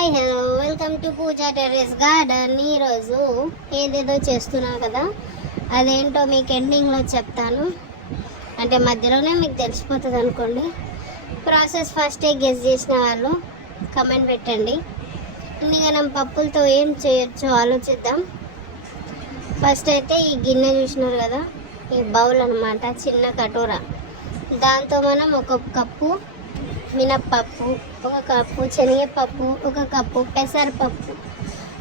Hi hello welcome to Pooja terrace garden. ఈరోజు ఏదేదో చేస్తున్నా కదా, అదేంటో మీకు ఎండింగ్లో చెప్తాను. అంటే మధ్యలోనే మీకు తెలిసిపోతుంది అనుకోండి. ప్రాసెస్ ఫస్టే గెస్ చేసిన వాళ్ళు కమెంట్ పెట్టండి. మనం పప్పులతో ఏం చేయొచ్చో ఆలోచిద్దాం. ఫస్ట్ అయితే ఈ గిన్నె చూసినారు కదా, ఈ బౌల్ అనమాట, చిన్న కటోరా. దాంతో మనం ఒక కప్పు మినప్పప్పు, ఒక కప్పు శనగపప్పు, ఒక కప్పు పెసరపప్పు,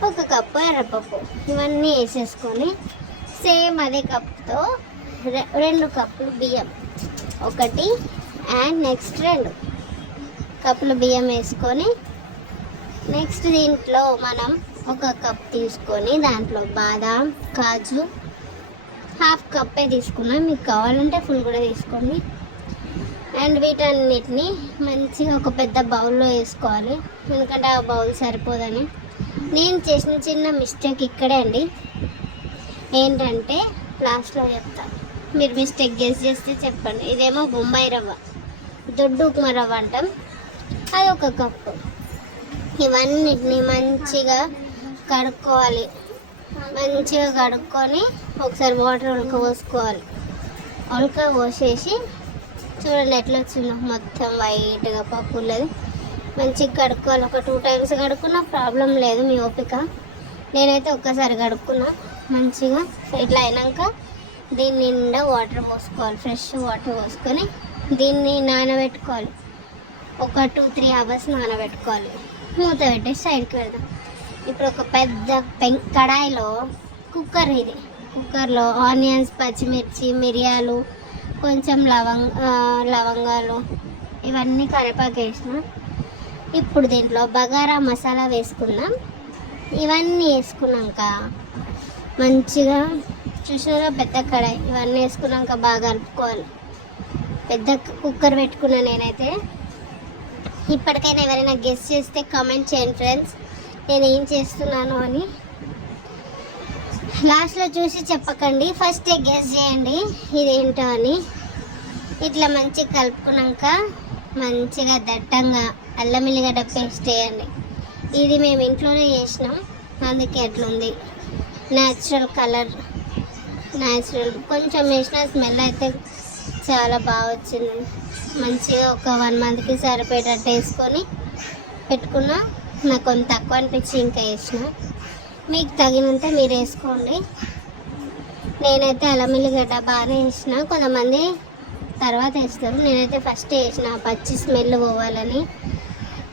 ఒక కప్పు ఎర్రపప్పు, ఇవన్నీ వేసేసుకొని సేమ్ అదే కప్పుతో 2 కప్పులు బియ్యం, ఒకటి అండ్ నెక్స్ట్ 2 కప్పులు బియ్యం వేసుకొని, నెక్స్ట్ దీంట్లో మనం ఒక కప్ తీసుకొని దాంట్లో బాదాం, కాజు ½ కప్పే తీసుకున్నాం. మీకు కావాలంటే ఫుల్ కూడా తీసుకోండి. అండ్ వీటన్నిటిని మంచిగా ఒక పెద్ద బౌల్లో వేసుకోవాలి, ఎందుకంటే ఆ బౌల్ సరిపోదని. నేను చేసిన చిన్న మిస్టేక్ ఇక్కడే అండి. ఏంటంటే లాస్ట్లో చెప్తాను, మీరు మిస్టేక్ గెస్ చేస్తే చెప్పండి. ఇదేమో బొంబాయి రవ్వ, దొడ్డు ఉప్మా రవ్వ అంటాం, అది 1 కప్పు. ఇవన్నిటిని మంచిగా కడుక్కోవాలి. మంచిగా కడుక్కొని ఒకసారి వాటర్ ఉడకపోసుకోవాలి. ఉడకపోసేసి చూడండి ఎట్లా వచ్చిందో, మొత్తం వైట్గా పప్పు లేదు. మంచిగా కడుక్కోవాలి. ఒక 2 టైమ్స్ కడుక్కున్నా ప్రాబ్లం లేదు, మీ ఓపిక. నేనైతే ఒక్కసారి కడుక్కున్నా మంచిగా. ఇట్లా అయినాక దీని నిండా వాటర్ పోసుకోవాలి, ఫ్రెష్ వాటర్ పోసుకొని దీన్ని నానబెట్టుకోవాలి. ఒక 2-3 అవర్స్ నానబెట్టుకోవాలి. మూత పెట్టేసి సైడ్కి పెడదాం. ఇప్పుడు ఒక పెద్ద కడాయిలో కుక్కర్లో ఆనియన్స్, పచ్చిమిర్చి, మిరియాలు, కొంచెం లవంగాలు, ఇవన్నీ కరివేపాకు వేసిన. ఇప్పుడు దీంట్లో బగారా మసాలా వేసుకుందాం. ఇవన్నీ వేసుకున్నాక మంచిగా చూసారా పెద్ద కడాయి, ఇవన్నీ వేసుకున్నాక బాగా కలుపుకోవాలి. పెద్ద కుక్కర్ పెట్టుకున్నా నేనైతే. ఇప్పటికైనా ఎవరైనా గెస్ చేస్తే కామెంట్ చేయండి ఫ్రెండ్స్, నేను ఏం చేస్తున్నాను అని. లాస్ట్లో చూసి చెప్పకండి, ఫస్టే గెస్ చేయండి ఇదేంటో అని. ఇట్లా మంచిగా కలుపుకున్నాక మంచిగా దట్టంగా అల్లం ఎల్లిగడ్డ పేస్ట్ వేయండి. ఇది మేము ఇంట్లోనే చేసినాం, అందుకే అట్లుంది. న్యాచురల్ కలర్, న్యాచురల్ కొంచెం వేసిన స్మెల్ అయితే చాలా బాగా వచ్చింది. మంచిగా ఒక 1 మంత్కి సరిపోయేటట్టు వేసుకొని పెట్టుకున్నా. నాకు కొంత తక్కువ అనిపించి ఇంకా వేసిన. మీకు తగినంత మీరు వేసుకోండి. నేనైతే అల్లం ఎల్లిగడ్డ బాగానే వేసిన, కొంతమంది తర్వాత వేస్తారు. నేనైతే ఫస్ట్ వేసిన, పచ్చి స్మెల్ పోవాలని.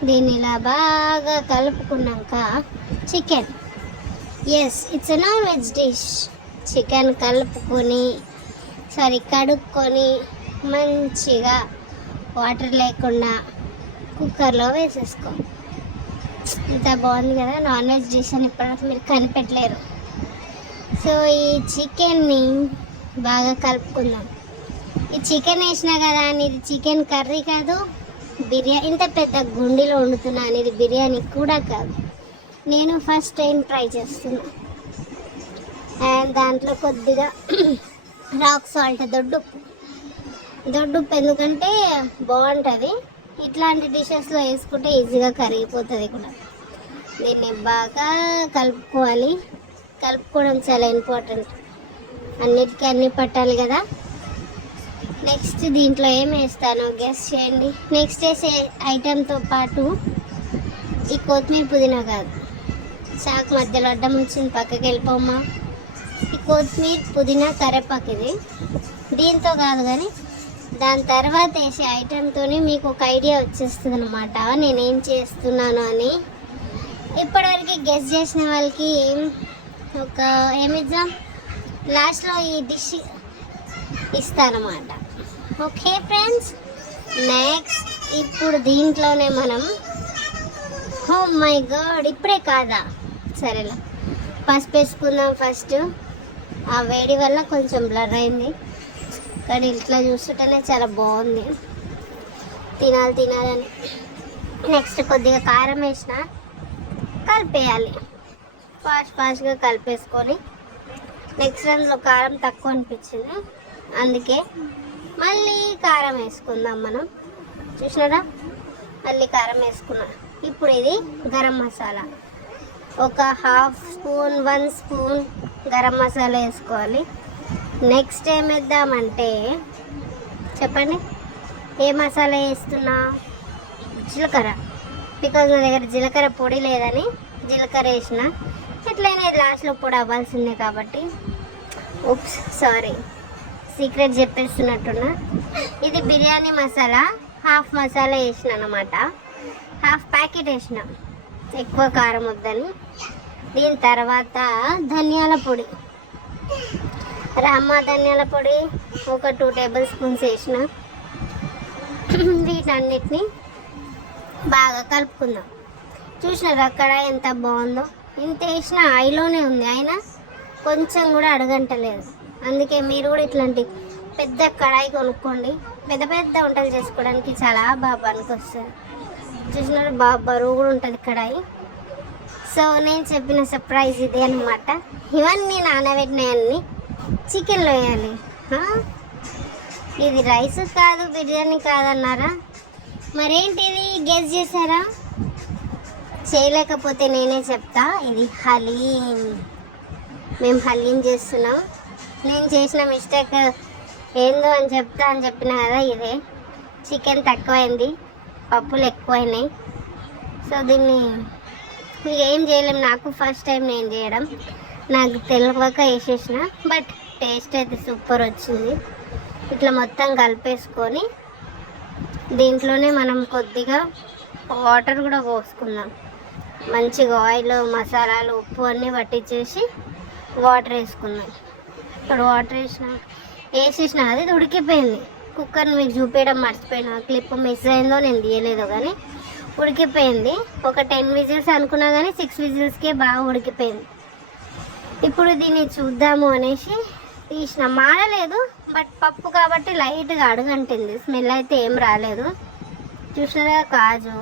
దీన్ని ఇలా బాగా కలుపుకున్నాక chicken, it's a non veg dish. Chicken కడుక్కొని మంచిగా వాటర్ లేకుండా కుక్కర్లో వేసేసుకో. ఇంత బాగుంది కదా, నాన్ వెజ్ డిష్ అని ఇప్పటివరకు మీరు కనిపెట్టలేరు. సో ఈ చికెన్ని బాగా కలుపుకుందాం. ఈ చికెన్ వేసినా కదా అని ఇది చికెన్ కర్రీ కాదు, బిర్యానీ. ఇంత పెద్ద గుండిలో వండుతున్నాను, ఇది బిర్యానీ కూడా కాదు. నేను ఫస్ట్ టైం ట్రై చేస్తున్నా. అండ్ దాంట్లో కొద్దిగా రాక్ సాల్ట్, దొడ్డుప్పు ఎందుకంటే బాగుంటుంది. ఇట్లాంటి డిషెస్లో వేసుకుంటే ఈజీగా కరిగిపోతుంది కూడా. దీన్ని బాగా కలుపుకోవాలి. కలుపుకోవడం చాలా ఇంపార్టెంట్, అన్నిటికీ అన్నీ పట్టాలి కదా. నెక్స్ట్ దీంట్లో ఏం వేస్తానో గెస్ చేయండి. నెక్స్ట్ వేసే ఐటెంతో పాటు ఈ కొత్తిమీర, పుదీనా కాదు, చాకు మధ్యలో అడ్డం వచ్చింది, పక్కకి వెళ్ళిపోమ్మా. ఈ కొత్తిమీర, పుదీనా, కరివేపాకు ఇది దీంతో కాదు కానీ దాని తర్వాత వేసే ఐటెంతోనే మీకు ఒక ఐడియా వచ్చేస్తుంది అనమాట నేనేం చేస్తున్నాను అని. ఇప్పటివరకు గెస్ చేసిన వాళ్ళకి ఏమిద్దాం, లాస్ట్లో ఈ డిష్ ఇస్తానమాట. ఓకే ఫ్రెండ్స్, నెక్స్ట్ ఇప్పుడు దీంట్లోనే మనం, ఓ మై గాడ్, ఇప్పుడే కాదా, సరేలా పసుపు వేసుకుందాం ఫస్ట్. ఆ వేడి వల్ల కొంచెం బ్లర్ అయింది, కానీ ఇట్లా చూస్తుంటేనే చాలా బాగుంది, తినాలని. నెక్స్ట్ కొద్దిగా కారం వేసిన, కలిపేయాలి. ఫాస్ట్గా కలిపేసుకొని, నెక్స్ట్ అందులో కారం తక్కువ అనిపించింది, అందుకే మళ్ళీ కారం వేసుకుందాం మనం. చూసినారా, మళ్ళీ కారం వేసుకున్నా. ఇప్పుడు ఇది గరం మసాలా, ఒక 1/2 స్పూన్ 1 స్పూన్ గరం మసాలా వేసుకోవాలి. నెక్స్ట్ ఏం వేద్దామంటే చెప్పండి, ఏ మసాలా వేస్తున్నా? జీలకర్ర. బికాజ్ నా దగ్గర జీలకర్ర పొడి లేదని జీలకర్ర వేసిన. ఎట్లయినా ఇది లాస్ట్లో పొడి అవ్వాల్సిందే కాబట్టి ఉప్స్ సారీ, సీక్రెట్ చెప్పేస్తున్నట్టున్నా. ఇది బిర్యానీ మసాలా, 1/2 మసాలా వేసిన అనమాట. 1/2 ప్యాకెట్ వేసిన, ఎక్కువ కారం వద్దని. దీని తర్వాత ధనియాల పొడి, రామా ధనియాల పొడి ఒక 2 టేబుల్ స్పూన్స్ వేసిన. వీటన్నిటిని బాగా కలుపుకుందాం. చూసినారు అక్కడ ఎంత బాగుందో, ఇంత వేసిన ఐలోనే ఉంది, అయినా కొంచెం కూడా అడగంటలేదు. అందుకే మీరు కూడా ఇట్లాంటి పెద్ద కడాయి కొనుక్కోండి, పెద్ద పెద్ద వంటలు చేసుకోవడానికి చాలా బాగా పనికొస్తుంది. చూసినారు బాగా బరువు కూడా ఉంటుంది కడాయి. సో నేను చెప్పిన సర్ప్రైజ్ ఇదే అనమాట. ఇవన్నీ నానబెట్టినవన్నీ చికెన్లో వేయాలి. ఇది రైస్ కాదు, బిర్యానీ కాదన్నారా? మరేంటిది గెస్ చేశారా? చేయలేకపోతే నేనే చెప్తా. ఇది హలీం. మేము హలీం చేస్తున్నాం. నేను చేసిన మిస్టేక్ ఏందో అని చెప్పిన కదా, ఇదే. చికెన్ తక్కువైంది, పప్పులు ఎక్కువైనాయి. సో దీన్ని మీకు ఏం చేయలేము. నాకు ఫస్ట్ టైం నేను చేయడం, నాకు తెలియక వేసేసిన. బట్ టేస్ట్ అయితే సూపర్ వచ్చింది. ఇట్లా మొత్తం కలిపేసుకొని దీంట్లోనే మనం కొద్దిగా వాటర్ కూడా పోసుకుందాం. మంచిగా ఆయిల్, మసాలాలు, ఉప్పు అన్నీ పట్టించేసి వాటర్ వేసుకుందాం. ఇప్పుడు వాటర్ వేసేసిన అది ఉడికిపోయింది. కుక్కర్ని మీకు చూపించడం మర్చిపోయినా, క్లిప్ మిస్ అయిందో నేను తీయలేదో కానీ ఉడికిపోయింది. ఒక 10 విజిల్స్ అనుకున్నా కానీ 6 విజిల్స్కే బాగా ఉడికిపోయింది. ఇప్పుడు దీన్ని చూద్దాము అనేసి తీసిన. మాడలేదు, బట్ పప్పు కాబట్టి లైట్గా అడుగంటింది. స్మెల్ అయితే ఏం రాలేదు. చూసినారా, కాజు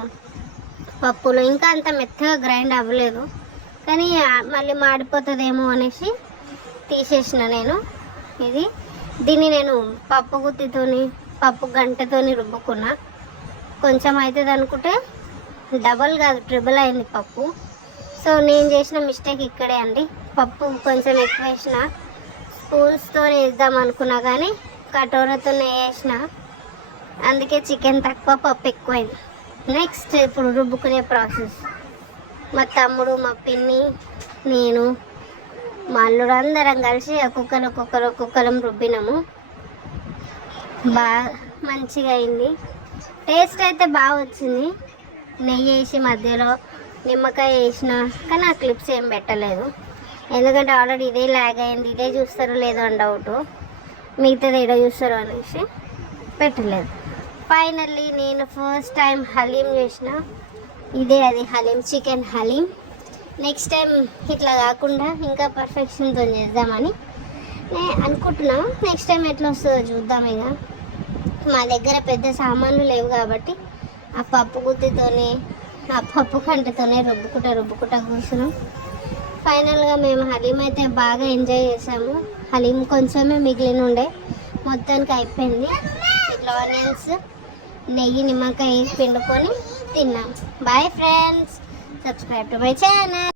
పప్పులు ఇంకా అంత మెత్తగా గ్రైండ్ అవ్వలేదు, కానీ మళ్ళీ మాడిపోతుందేమో అనేసి తీసేసిన నేను. దీన్ని నేను పప్పు గుత్తితోని, పప్పు గంటతోని రుబ్బుకున్నా. కొంచెం అవుతుంది అనుకుంటే డబల్ కాదు ట్రిబుల్ అయింది పప్పు. సో నేను చేసిన మిస్టేక్ ఇక్కడే అండి. పప్పు కొంచెం ఎక్కువ వేసిన, స్పూన్స్తో వేద్దాం అనుకున్నా కానీ కటోరతోనే వేసిన. అందుకే చికెన్ తక్కువ, పప్పు ఎక్కువైంది. నెక్స్ట్ ఇప్పుడు రుబ్బుకునే ప్రాసెస్. మా తమ్ముడు, మా పిన్ని, నేను, మా అల్లుడు అందరం కలిసి ఒక్కొక్కరం రుబ్బినాము. బాగా మంచిగా అయింది. టేస్ట్ అయితే బాగా వచ్చింది. నెయ్యి వేసి మధ్యలో నిమ్మకాయ వేసిన, కానీ ఆ క్లిప్స్ ఏం పెట్టలేదు. ఎందుకంటే ఆల్రెడీ ఇదే లాగ్ అయింది. ఇదే చూస్తారో లేదో అని డౌట్, మిగతాది ఏడో చూస్తారో అనేసి పెట్టలేదు. ఫైనల్లీ నేను ఫస్ట్ టైం హలీం చేసిన. ఇదే అది haleem, chicken haleem. Next time ఇట్లా కాకుండా ఇంకా పర్ఫెక్షన్తో చేద్దామని నేను అనుకుంటున్నాను. నెక్స్ట్ టైం ఎట్లా వస్తుందో చూద్దాం. ఇక మా దగ్గర పెద్ద సామాన్లు లేవు కాబట్టి ఆ పప్పు గుత్తితోనే, ఆ పప్పు కంటతోనే రుబ్బుకుంటా కూర్చున్నాం. ఫైనల్గా మేము హలీం అయితే బాగా ఎంజాయ్ చేసాము. హలీం కొంచెమే మిగిలిన ఉండే, మొత్తానికి అయిపోయింది. ఇట్లా ఆనియన్స్, నెయ్యి, నిమ్మకాయ పిండుకొని తిన్నాం. Bye friends, subscribe to my channel.